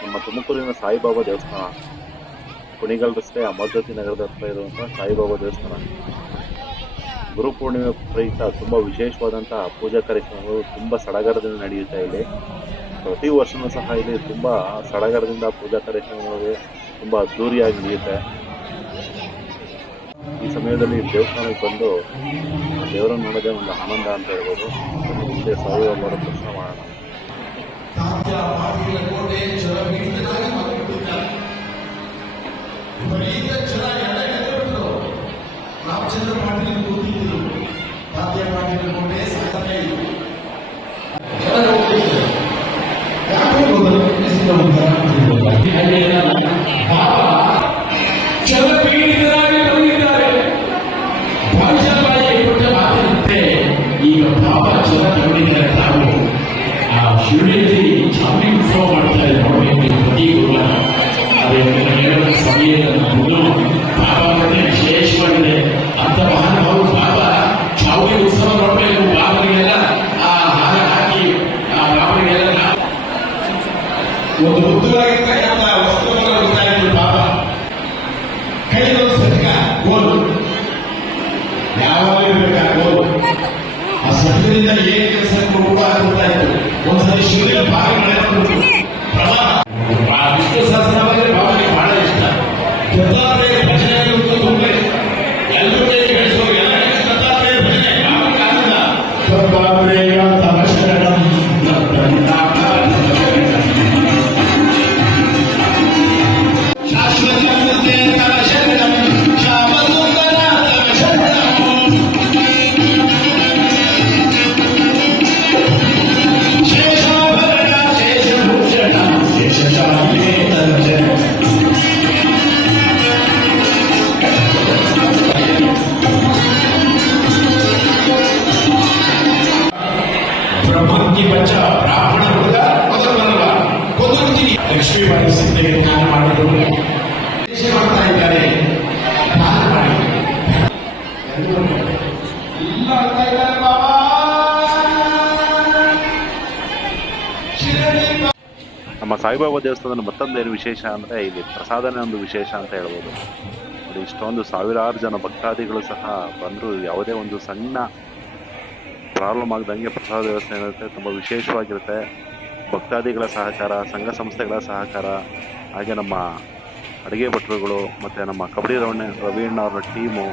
ನಮ್ಮ ತುಮಕೂರಿನ ಸಾಯಿಬಾಬಾ ದೇವಸ್ಥಾನ, ಕುಣಿಗಲ್ ರಸ್ತೆ ಅಮರ್ಜ್ಯೋತಿ ನಗರದ ಹತ್ರ ಇರುವಂತಹ ಸಾಯಿಬಾಬಾ ದೇವಸ್ಥಾನ. ಗುರುಪೂರ್ಣಿಮೆ ಪ್ರಯುಕ್ತ ತುಂಬಾ ವಿಶೇಷವಾದಂತಹ ಪೂಜಾ ಕಾರ್ಯಕ್ರಮಗಳು ತುಂಬಾ ಸಡಗರದಿಂದ ನಡೆಯುತ್ತೆ ಇಲ್ಲಿ. ಪ್ರತಿ ವರ್ಷನೂ ಸಹ ಇಲ್ಲಿ ತುಂಬಾ ಸಡಗರದಿಂದ ಪೂಜಾ ಕಾರ್ಯಕ್ರಮಗಳು ತುಂಬಾ ಅದ್ದೂರಿಯಾಗಿ ನಡೆಯುತ್ತೆ. ಈ ಸಮಯದಲ್ಲಿ ದೇವಸ್ಥಾನಕ್ಕೆ ಬಂದು ಆ ದೇವರನ್ನು ನೋಡೋದೇ ಒಂದು ಆನಂದ ಅಂತ ಹೇಳ್ಬೋದು. ಬನ್ನಿ ಮುಂದೆ ಸಾಯಿಬಾಬಾರ ದರ್ಶನ ಮಾಡೋಣ. ಈಗ ಪಾಪ ಜನ ಕಂಡಿದ್ದಾರೆ. ತಾವು ಆ ಶಿವಳಿಯಲ್ಲಿ ಚಾಮಿ ಉತ್ಸವ ಮಾಡ್ತಾ ಇದೆ ನೋಡಬೇಕು ಪ್ರತಿ ಗುರುವಾರ. ಅದೇ ಸಮಯದಲ್ಲಿ ಪಾಪ ಅಂದ್ರೆ ವಿಶೇಷವಾಗಿದೆ ಅಂತ ಮಹಾನುಭಾವರು ಪಾಪ ಚಾವಡಿ ಉತ್ಸವ ನೋಡಬೇಕು. ಬಾಬರಿಗೆಲ್ಲ ಆ ಹಾರ ಹಾಕಿ ಆ ಬಾಬರಿಗೆಲ್ಲ ಒಂದು ಮುದ್ದುವಾಗಿರ್ತಕ್ಕಂಥ ವಸ್ತುಗಳನ್ನು ಹುಡ್ತಾ ಇದ್ರು. ಪಾಪ ಕೈದೊಂದು ಸಟ್ಕ ಗೋಲು ಯಾವಾಗಲೂ ಇರಬೇಕಾ ಗೋಲು. ಆ ಸಟ್ಕದಿಂದ ಏನ್ ಕೆಲಸ ಕೂಡ ಆಗ್ತಾ ಇತ್ತು. ಒಂದ್ಸರಿ ಶಿವನ ಭಾಗ ಮಾಡಿಕೊಂಡು ವಿಷ್ಣು ಸಹಸ್ರನಾಮಕ್ಕೆ ಬಾಬನಿಗೆ ಬಹಳ ಇಷ್ಟ. ದತ್ತಾತ್ರೇಯ ಭಜನೆ ತುಂಬೆ ಎಲ್ಲರೂ ಬೆಳೆಸೋರು ಎಲ್ಲ ದತ್ತಾತ್ರೇಯ ಭಜನೆ ಬಾಬನಿಗೆ ಆನಂದ. ದತ್ತಾತ್ರೇಯ ತವ ಶರಣಂ ಶಾಶ್ವತ ತವ ಶರಣಂ ಶ್ಯಾಮಸುಂದರ ತವ ಶರಣಂ ಶೇಷಾಭರಣ ಶೇಷಭೂಷಣ ಶೇಷಶಾಲೆ ತರ್ಜನ ಬ್ರಹ್ಮಂತಿ ಪಂಚ ಬ್ರಾಹ್ಮಣ ಹುಡುಗ ಮೊದಲಲ್ಲ ಕೊದುರ್ತಿ ಲಕ್ಷ್ಮೀಬಾಯಿ ಸಿದ್ಧಗೆ ಧ್ಯಾನ ಮಾಡಿದ್ರು. ಮಾಡ್ತಾ ಇದ್ದಾರೆ ಧ್ಯಾನ ಮಾಡಿ ಎಲ್ಲ ಆಗ್ತಾ ಇದ್ದಾರೆ. ಬಾಬಾ ನಮ್ಮ ಸಾಯಿಬಾಬಾ ದೇವಸ್ಥಾನದ ಮತ್ತೊಂದೇನು ವಿಶೇಷ ಅಂದರೆ ಇಲ್ಲಿ ಪ್ರಸಾದನೇ ಒಂದು ವಿಶೇಷ ಅಂತ ಹೇಳ್ಬೋದು. ನೋಡಿ, ಇಷ್ಟೊಂದು ಸಾವಿರಾರು ಜನ ಭಕ್ತಾದಿಗಳು ಸಹ ಬಂದರೂ ಯಾವುದೇ ಒಂದು ಸಣ್ಣ ಪ್ರಾಬ್ಲಮ್ ಆಗದಂಗೆ ಪ್ರಸಾದ ವ್ಯವಸ್ಥೆ ಇರುತ್ತೆ. ತುಂಬ ವಿಶೇಷವಾಗಿರುತ್ತೆ. ಭಕ್ತಾದಿಗಳ ಸಹಕಾರ, ಸಂಘ ಸಂಸ್ಥೆಗಳ ಸಹಕಾರ, ಹಾಗೆ ನಮ್ಮ ಅಡುಗೆ ಭಟ್ರುಗಳು ಮತ್ತು ನಮ್ಮ ಕಬಡ್ಡಿ ರವೀಣ್ ಅವರ ಟೀಮು,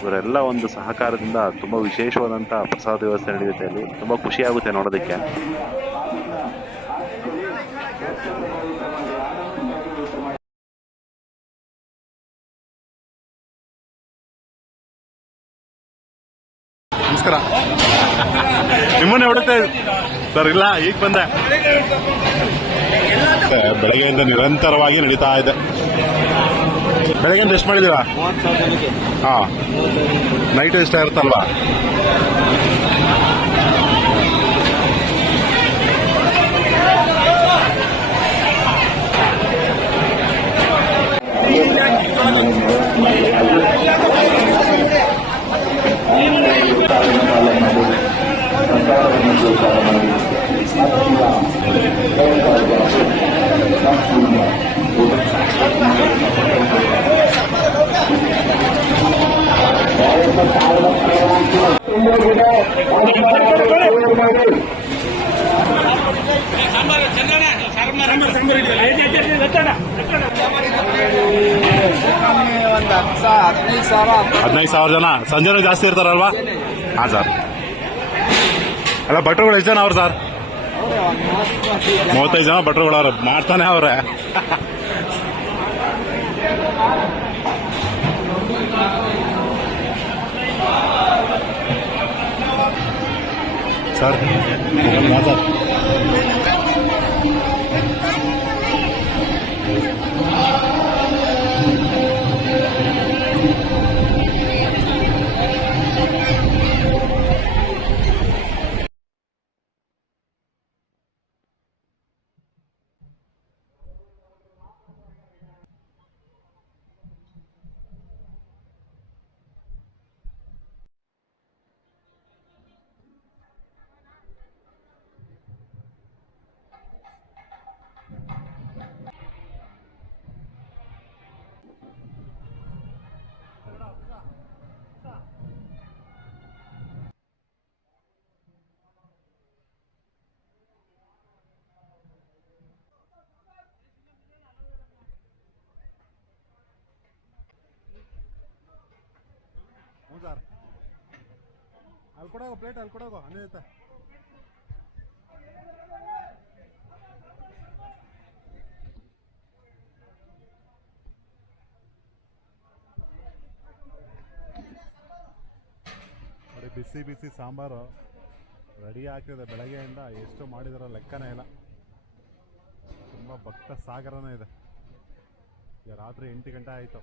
ಇವರೆಲ್ಲ ಒಂದು ಸಹಕಾರದಿಂದ ತುಂಬ ವಿಶೇಷವಾದಂಥ ಪ್ರಸಾದ ವ್ಯವಸ್ಥೆ ನಡೆಯುತ್ತೆ. ಅಲ್ಲಿ ತುಂಬ ಖುಷಿಯಾಗುತ್ತೆ ನೋಡೋದಕ್ಕೆ. ನಮಸ್ಕಾರ. ನಿಮ್ಮನ್ನೇ ಹುಡುಕ್ತಾ ಸರ್. ಇಲ್ಲ, ಈಗ ಬಂದೆ. ಬೆಳಗ್ಗೆಯಿಂದ ನಿರಂತರವಾಗಿ ನಡೀತಾ ಇದೆ. ಬೆಳಗ್ಗೆಯಿಂದ ಎಷ್ಟು ಮಾಡಿದೀರಾ? ಹಾಂ, ನೈಟ್ ಇಷ್ಟ ಇರುತ್ತಲ್ವಾ? ಹದಿನೈದು ಸಾವಿರ ಜನ. ಸಂಜೆನೂ ಜಾಸ್ತಿ ಇರ್ತಾರಲ್ವಾ? ಹಾಂ ಸರ್. ಅಲ್ಲ, ಭಟ್ರುಗಳು ಎಷ್ಟು ಜನ ಅವ್ರು ಸರ್? 35 ಜನ ಭಟ್ರುಗಳು ಅವ್ರು. ಮಾಡ್ತಾನೆ ಅವ್ರೆ. ಸರ್ ಮಾತಾಡ್ ಕೊಡೋಗು ಪ್ಲೇಟ್ ಅಲ್ಲಿ ಕೊಡೋಗು ಅನ್ನ ಐತೆ. ನೋಡಿ ಬಿಸಿ ಬಿಸಿ ಸಾಂಬಾರು ರೆಡಿ ಆಗ್ತಿದೆ. ಬೆಳಗ್ಗೆಯಿಂದ ಎಷ್ಟು ಮಾಡಿದಾರೋ ಲೆಕ್ಕನೇ ಇಲ್ಲ. ತುಂಬ ಭಕ್ತ ಸಾಗರನೇ ಇದೆ. ಈಗ ರಾತ್ರಿ 8 ಗಂಟೆ ಆಯಿತು.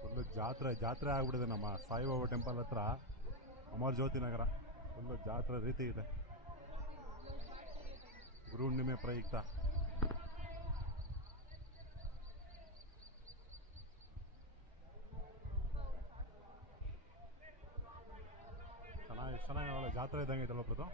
ಫುಲ್ಲು ಜಾತ್ರೆ ಆಗ್ಬಿಟ್ಟಿದೆ ನಮ್ಮ ಸಾಯಿಬಾಬಾ ಟೆಂಪಲ್ ಹತ್ರ, ಅಮರ್ ಜ್ಯೋತಿ ನಗರ. ಫುಲ್ಲು ಜಾತ್ರೆ ರೀತಿ ಇದೆ. ಗುರು ಹುಣ್ಣಿಮೆ ಪ್ರಯುಕ್ತ ಚೆನ್ನಾಗಿ ಜಾತ್ರೆ ಇದ್ದಂಗೆ ಐತಲ್ಲ ಪ್ರತು.